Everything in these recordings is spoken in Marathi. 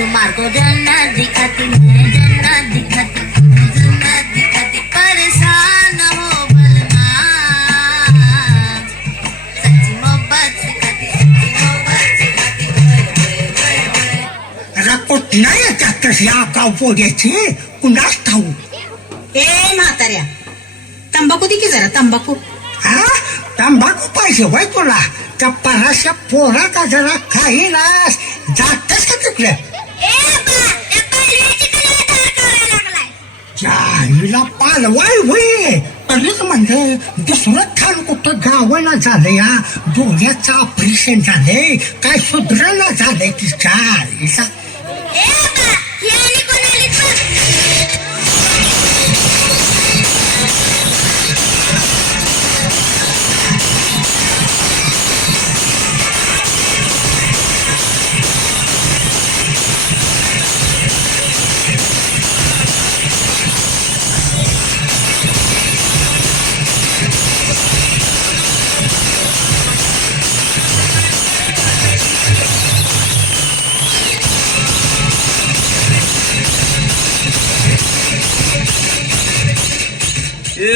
तुम्हारे को जन्नत दिखाती मैं जन्नत दिखाती जन्नत दिखाती परेशान हो बलमा। सच्ची मोहब्बत सिखाती सच्ची मोहब्बत सिखाती ओए, ओए, ओए, ओए. अरे कुठं येतात तसल्या गाव पोऱ्याची कुणास ठाऊ? ए म्हाताऱ्या तंबाखू दे की जरा तंबाखू. हा? तंबाखू पाहिजे होय तुला. त्या पराशा पोरा का जरा काही नास जातच का तिकडे? आईला पालवाय वय तरीच म्हणजे दुसरं ठाण कुठं गावाला झालं या डोळ्याचं ऑपरेशन झालंय काय सुधरायला झालंय तिच्या चाईचा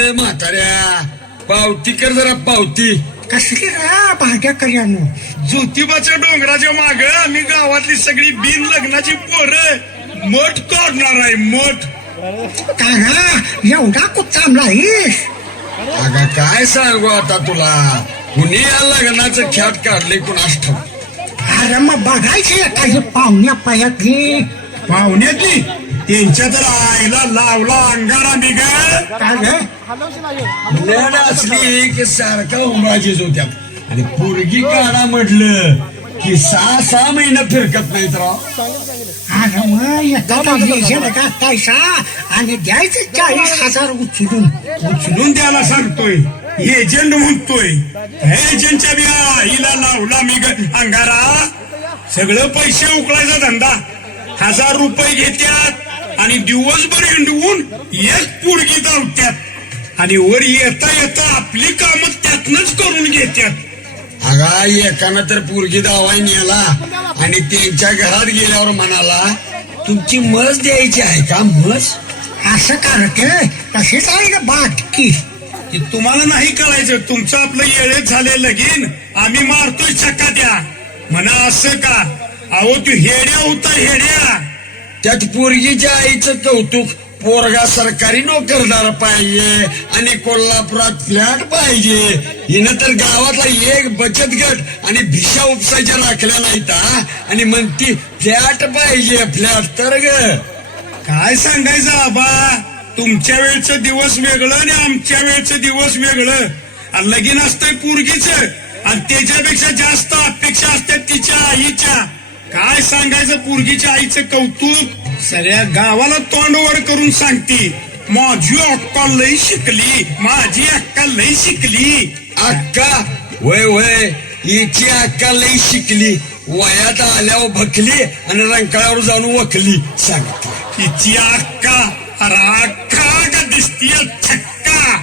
ए म्हाताऱ्या पावती कर जरा पावती. कसली रा? भाग्या कऱ्यानो ज्योतिबाच्या डोंगराच्या माग आम्ही गावातली सगळी बिन लग्नाची पोरं. मठ काढणार आहे मठ. का रा एवढा कुचामला आहेस? अगं काय सांगू आता तुला? कुणी या लग्नाचं ख्यात काढले कुणास ठाऊक? अरे मग बघायची एखादी पाहुण्या पायातली. पाहुण्यातली. त्यांच्या तर आईला लावला अंगारा निघ. काय ग? लढ असली की सारखा उमराजीच होत्या. आणि पोरगी काढा म्हटलं की सहा सहा महिने फिरकत नाहीत राव. आणि द्यायचं चाळीस हजार उचलून. उचलून द्यायला सांगतोय. एजंट म्हणतोय. एजंटच्या बी आईला लावला मी अंगारा. सगळं पैसे उकळायचा धंदा. हजार रुपये घेत्यात आणि दिवसभर हिंडवून एक पुडगी धावत्यात. आणि वर येता येता आपली कामं त्यातनच करून घेत्यात. अगा एकानं तर पोरगी दावाय नेला आणि त्यांच्या घरात गेल्यावर म्हणाला तुमची मस द्यायची आहे का मस असं करते तशीच आहे ना बाटकी की. तुम्हाला नाही कळायचं. तुमचं आपलं येळेत झाले लगीन. आम्ही मारतोय चक्का द्या म्हणा असं का? अहो तू हेड्या होता हेड्या. त्यात पोरगीच्या आईचं कौतुक पोरगा सरकारी नोकरदार पाहिजे आणि कोल्हापुरात फ्लॅट पाहिजे. हिनं तर गावातला एक बचत गट आणि भिशा उपसाच्या राखल्या नाहीत आणि म्हणती फ्लॅट पाहिजे फ्लॅट तर ग. काय सांगायचं आबा? तुमच्या वेळचं दिवस वेगळं आणि आमच्या वेळचं दिवस वेगळं. आणि लगीन असतंय पोरगीच. आणि त्याच्यापेक्षा जास्त अपेक्षा असतात तिच्या आईच्या. काय सांगायचं पोरगीच्या आईचं कौतुक? सगळ्या गावाला तोंड वर करून सांगती. माझी अक्का लई शिकली. माझी अक्का लई शिकली. अक्का? वय वय. हिची अक्का लई शिकली. वयात आल्यावर भकली आणि रंकाळ्यावर जाऊन वकली सांगते. तिची अक्का अरे अक्का का दिसतीय छक्का.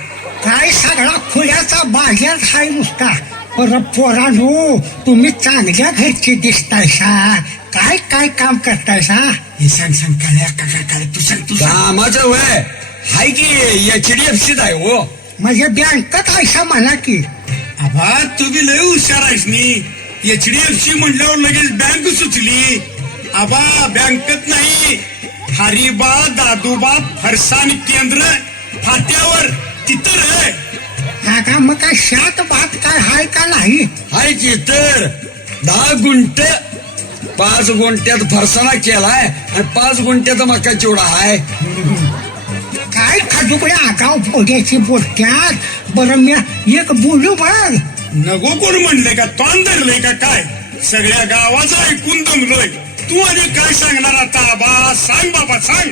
काय सगळा खुल्याचा बाजार हाय नुसता? पर पोरानो तुम्ही चांगल्या घरचे दिसतायसा? काय काय काम करतायसा? हे सांग सांग काय काय काय तू सांग तू सांग. कामाचं वय हाय की एच डी एफ सीत आहे हो? म्हणजे बँकत आयसा म्हणा की. आबा तू बी लय हुशार आहेस नी एचडीएफसी म्हटल्यावर लगेच बँक सुचली. आबा बँकेत नाही. हरिबा दादोबा फरसाण केंद्र फाट्यावर. तिथं रे काका मग काय शात हाय का नाही? हाय की तर दहा गुंट पाच गुंट्यात फरसाणा केलाय आणि पाच गुंट्यात मका चिवडा आहे काय खजुकड्या आगाव फोड्याची बोलत्यात? बरं मी एक बोलू बघ नको कोण म्हणले का? तोंड धरलंय का काय? सगळ्या गावाचं ऐकून दमलोय. तू आणि काय सांगणार आता? आबा सांग बाबा सांग.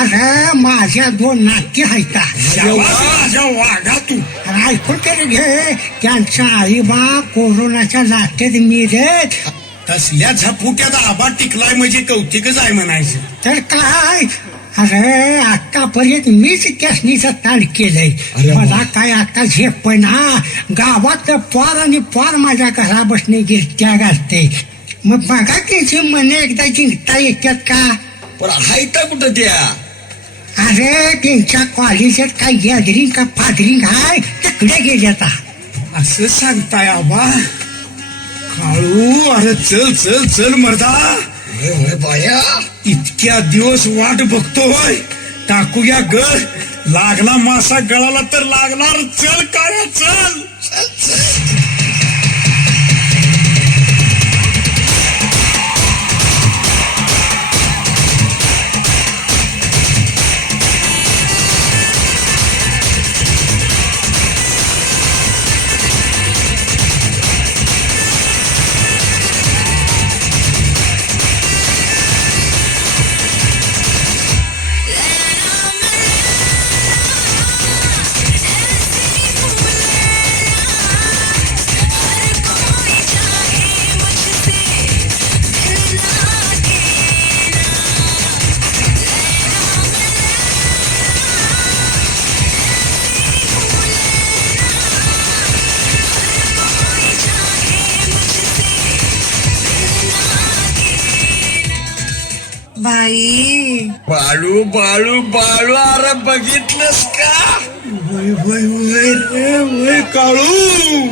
अरे माझ्या दोन नाट्य हायता वाघा तू ऐकून तरी घे त्यांचा आईबा कोरोनाच्या लाटेत मिळत तसल्या झपुट्यात आबा टिकलाय म्हणजे कौतिकच आहे म्हणायचं. तर काय? अरे आतापर्यंत मीच त्यासनीचं ताण केलंय. मला काय आता झेप ना गावात पोर आणि पोर माझ्या घरा बसणे गिरत्या घालते. मग बघा त्याची मन एकदा जिंकता येतात का? पण हायता कुठं त्या? अरे त्यांच्या कॉलेजात काय गॅदरिंग का फादरिंग आहे? तिकडे गेले आता. असं सांगताय आबा. काळू अरे चल चल चल मर्दा. होय होय बाया. इतक्या दिवस वाट बघतोय टाकूया गळ. लागला मासा गळाला तर लागणार. चल काय चल. बाई बाळू बाळू बाळू अरे बघितलंस का? वय वय वय रे वय काळू.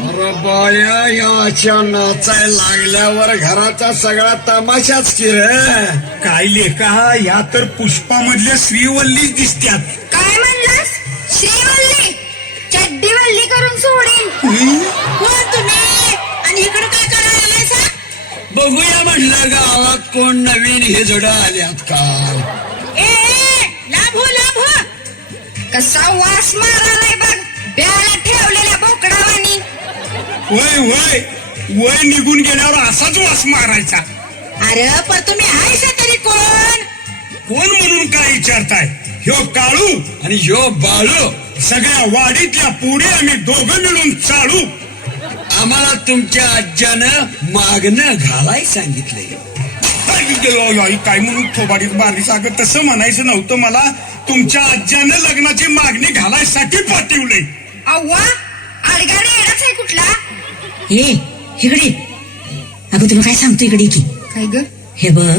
अरे बाया याच्या नाचाय लागल्यावर घराचा सगळा तमाशाच की रे. काय लेखा या तर पुष्पामधल्या श्रीवल्लीच दिसत्यात. काय म्हणलास? श्रीवल्ली? चड्डीवल्ली करून सोडीन कोण तुम्ही. आणि इकडे काय करायला बघूया म्हटलं गावात कोण नवीन हे जड आल्यात का? कसा वास मारालाय बघ ब्याला ठेवलेल्या बोकडावानी. वय वय. वय निघून गेल्यावर असाच वास मारायचा. अरे पण तुम्ही आहेसा तरी कोण? कोण म्हणून काय विचारताय? ह्यो काळू आणि ह्यो बाळू. सगळ्या वाडीतल्या पुढे आम्ही दोघं मिळून चालू. आम्हाला तुमच्या आज्यानं मागणं घालाय सांगितलंय. काय म्हणून थोबाडीत बारी सागत? तसं म्हणायचं नव्हतं मला. तुमच्या आज्यानं लग्नाची मागणी घालायसाठी पाठवले अव्वा आहे कुठला? हे इकडे अगं तुला काय सांगतो इकडे की? काय ग? हे बघ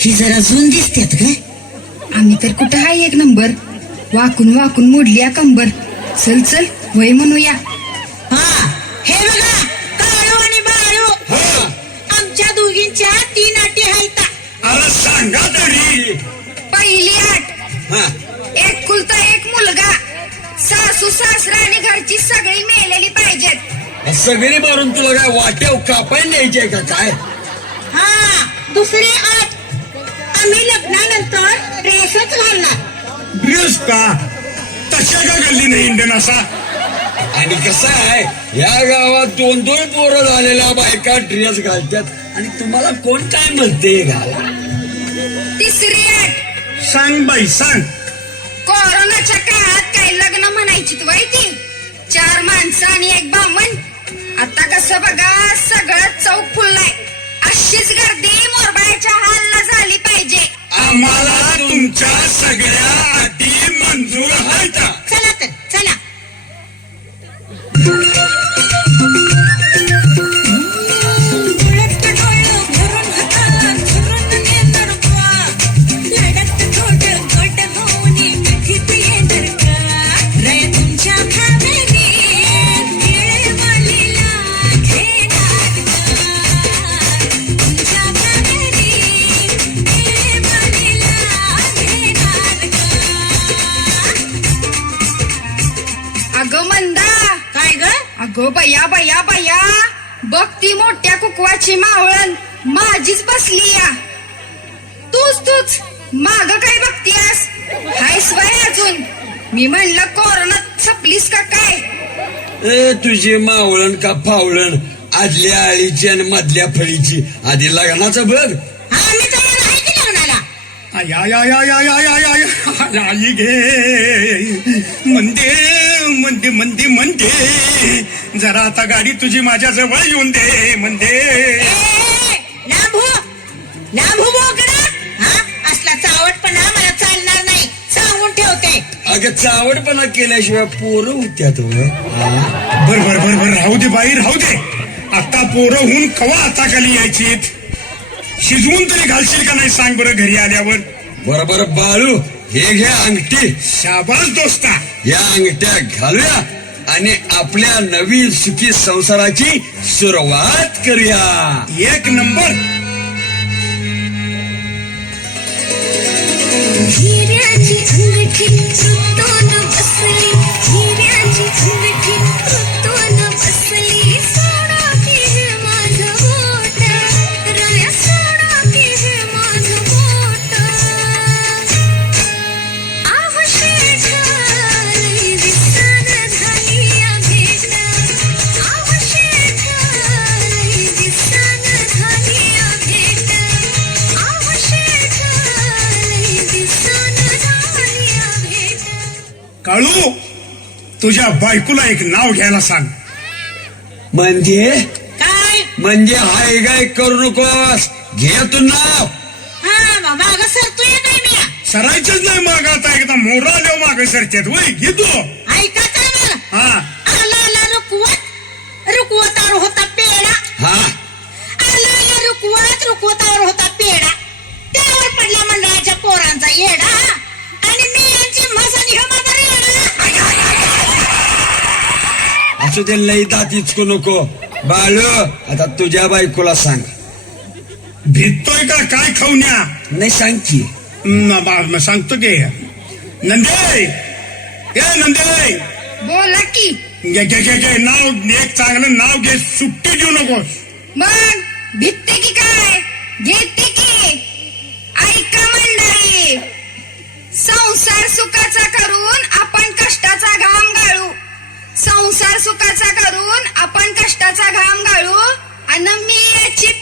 ही जरा जून दिसतात काय आम्ही तर कुठं आहे एक नंबर? वाकून वाकून मोडली या कंबर. चल चल वय म्हणूया. हा हे बघा काळू आणि बाळू. हा. आमच्या दोघींच्या तीन अटी आहेत. अरे सांगा तरी. पहिली आठ हा. एक कुलता एक मुलगा सासू सासरा आणि घरची सगळी मेलेली पाहिजेत. सगळी मारून तुला काय वाट्याव कापाय न्यायचे का काय? हा दुसरी अट आम्ही लग्नानंतर ड्रेसच घालणार. ड्रेस का? तशा का गल्ली नाही इंडियन असा? आणि कसं आहे या गावात दोन दोन पोरं झालेल्या बायका ड्रेस घालतात आणि तुम्हाला कोण काय म्हणते घाला तिसरी आठ सांग बाई सांग. लग्न चार माणसं आणि एक बामण. आता कसं बघा सगळं चौक फुललाय. अशीच गर्दी मोरबाळ्याच्या हालला झाली पाहिजे. आम्हाला तुमच्या सगळ्या अटी मंजूर व्हायच्या बसली या. तूच तूच माग काय बघतीयास? हायस वय अजून. मी म्हणलं कोरोनात छपलीस का काय? ए तुझी मावळण का फावळण? आदल्या आळीची आणि मधल्या फळीची. आधी लग्नाचं बघ. हा मी तयार आहे की लग्नाला या या या या या या या या आई. गे. म्हणते म्हणते म्हणते म्हणते. जरा आता गाडी तुझी माझ्या जवळ येऊन दे म्हणते. ए, लांब. हो लांब हो हा? असला चावटपणा मला चालणार नाही. सांगून ठेवते. अगं चावडपणा केल्याशिवाय पोरं होत्यात व. हा. बर बर बर बर. राहू दे बाई राहू दे. आता पोरं होऊन कवा आता खाली यायची शिजवून तरी घालशील का नाही सांग बरं घरी आल्यावर? बरोबर बाळू हे घ्या अंगठी. शाबास दोस्ता. या अंगठ्या घालूया आणि आपल्या नवीन सुखी संसाराची सुरुवात करूया. एक नंबर. ঘিরে আছে ছোট্ট काळू तुझ्या बायकोला एक नाव घ्यायला सांग. म्हणजे? काय? म्हणजे हाय गाय करू नकोस. घे तू नाव. हा माग सरतोय काय मी? सरायचंच नाही माग आता एकदा मोरा आल्यावर माग सरच्यात वय घेतो असू दे लई दात इचकू नको. बाळू आता तुझ्या बायकोला सांग. भिजतोय का? काय खाऊन्या नाही सांग की. न, बा- म- सांगतो की. नंदे ए नंदे बोला की. घे घे घे घे नाव एक चांगलं नाव घे सुट्टी देऊ नकोस. मग भित्ते की काय? घेते की. ऐका मंडळी संसार सुखाचा करून आपण कष्टाचा घाम गाळू. संसार सुखाचा करून आपण कष्टाचा घाम गाळू आणि मी याची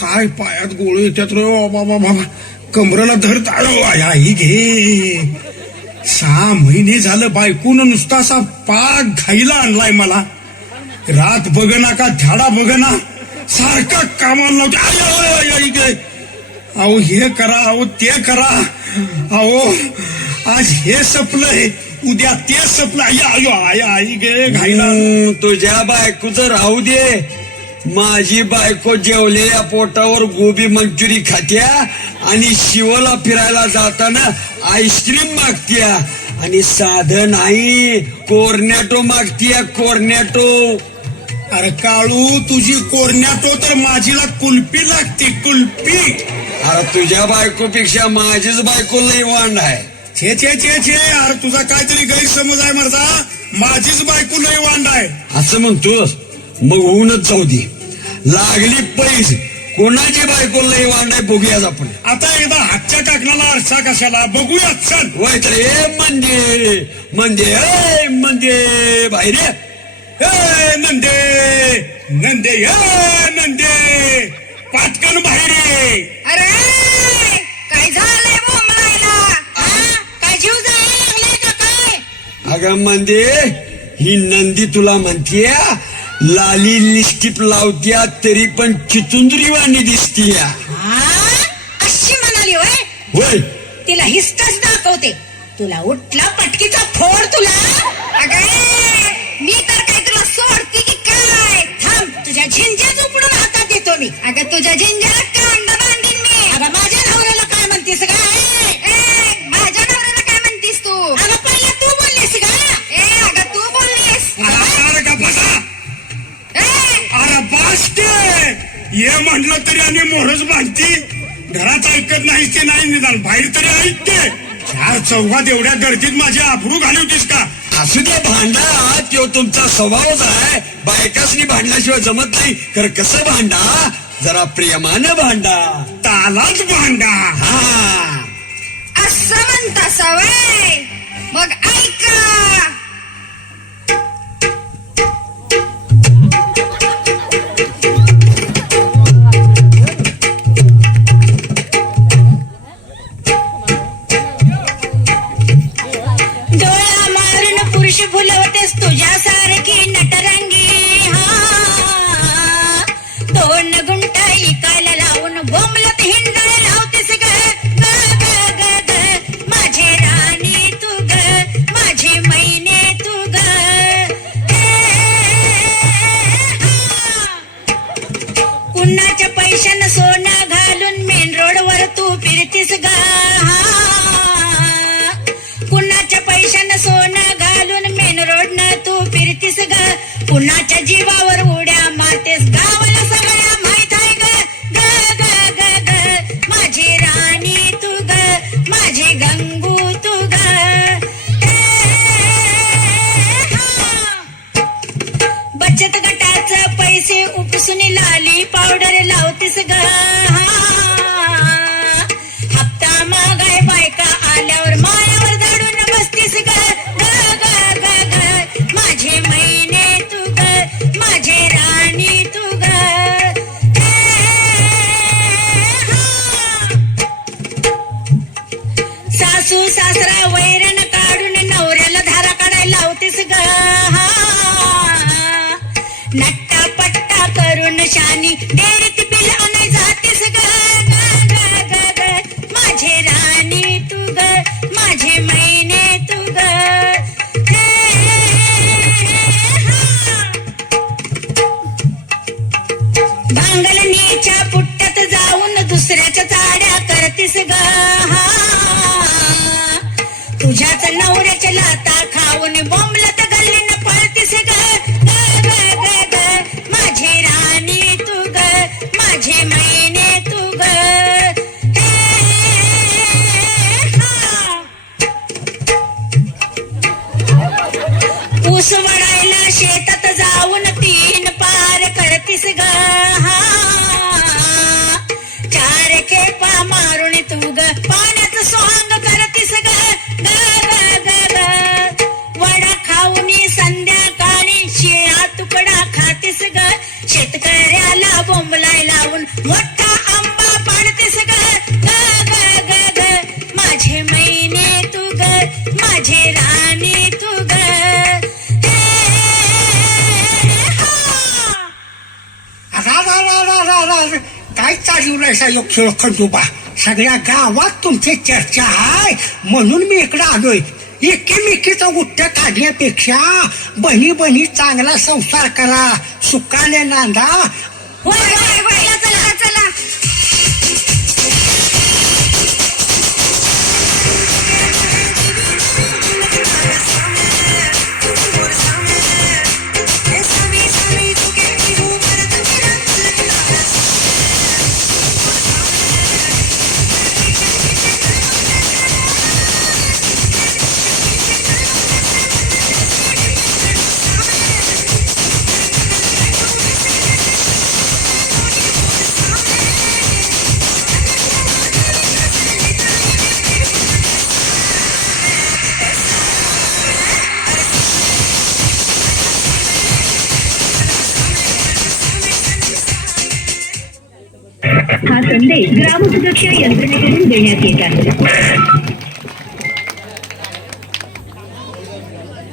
काय पायात गोळ येतात रे बाबा बाबा कमरेला धरत आई घे सहा महिने झालं बायकून नुसता असा पाक घाईला आणलाय मला. रात बघना का झाडा बघना सारखा कामाला लावते आई गे. अहो हे करा अहो ते करा. अहो आज हे सपलंय उद्या ते सपलं आई आयो आई आई गे घाईला. तुझ्या बायकूच राहू दे. माझी बायको जेवलेल्या पोटावर गोबी मंचुरी खात्या आणि शिवला फिरायला जाताना आईस्क्रीम मागत्या. आणि साधं नाही कोर्नॅटो मागतीया कोर्नॅटो. अरे काळू तुझी कोर्नॅटो तर माझीला कुल्फी लागते कुल्फी. अरे तुझ्या बायकोपेक्षा माझीच बायको लई वांड आहे. छे छे छे छे. अरे तुझा काहीतरी गैरसमज आहे मरजा माझीच बायको लय वांड आहे. असं म्हणतोस? मग होऊनच जाऊ दे. लागली पैस. कोणाची बायको लई वांड आहे बघूयाच आपण आता एकदा हातच्या टाकण्याला आरसा कशाला? बघूया चल. वय तर ए म्हणजे म्हणजे ए म्हणजे बाहेर. ए नंदे नंदे ए नंदे पाटकन बाहेर ये. अरे काय झालंय बोंबलायला हा? काय जीव जायला लागलाय का काय? अगं म्हणजे ही नंदी तुला म्हणतीय लाली लिस्टिप लावत्या तरी पण चिचुंदरी वाणी दिसतीया. हा? अशी म्हणाली होय? होय. तिला हिस्टच दाखवते. तुला उठला पटकीचा फोड तुला. घाल बाहेर तरी ऐकते चार चौघात एवढ्या गर्दीत माझी आबरू घालवतीस का? हसूतला भांडा. तो तुमचा स्वभावच आहे. बायकासनी भांडल्याशिवाय जमत नाही. तर कसं भांडा? जरा प्रेमान भांडा. तालाच भांडा. हा. असं म्हणता सवय मग ऐका. तुझ्यासारखी नट मिरची उपसून लाली पावडर लावतेस गा. परेशानी तेरी ऊस मळायला शेतात जाऊन तीन पार करतीस ग. चार खेपा मारून तू ग. पाण्यात सोहांग करतीस ग. वडा खाऊन संध्याकाळी शिळा तुकडा खातीस ग. शेतकऱ्याला बोंबलाय लावून काय चालू राहायचा योग खेळ खंडोबा? सगळ्या गावात तुमची चर्चा आहे. म्हणून मी इकडे आलोय. एकीमेकीचा उठ्या काढण्यापेक्षा बहिणी बहिणी चांगला संसार करा. सुकाने नांदा. ग्रामसुरक्षा यंत्रणेकडून देण्यात येत आहे.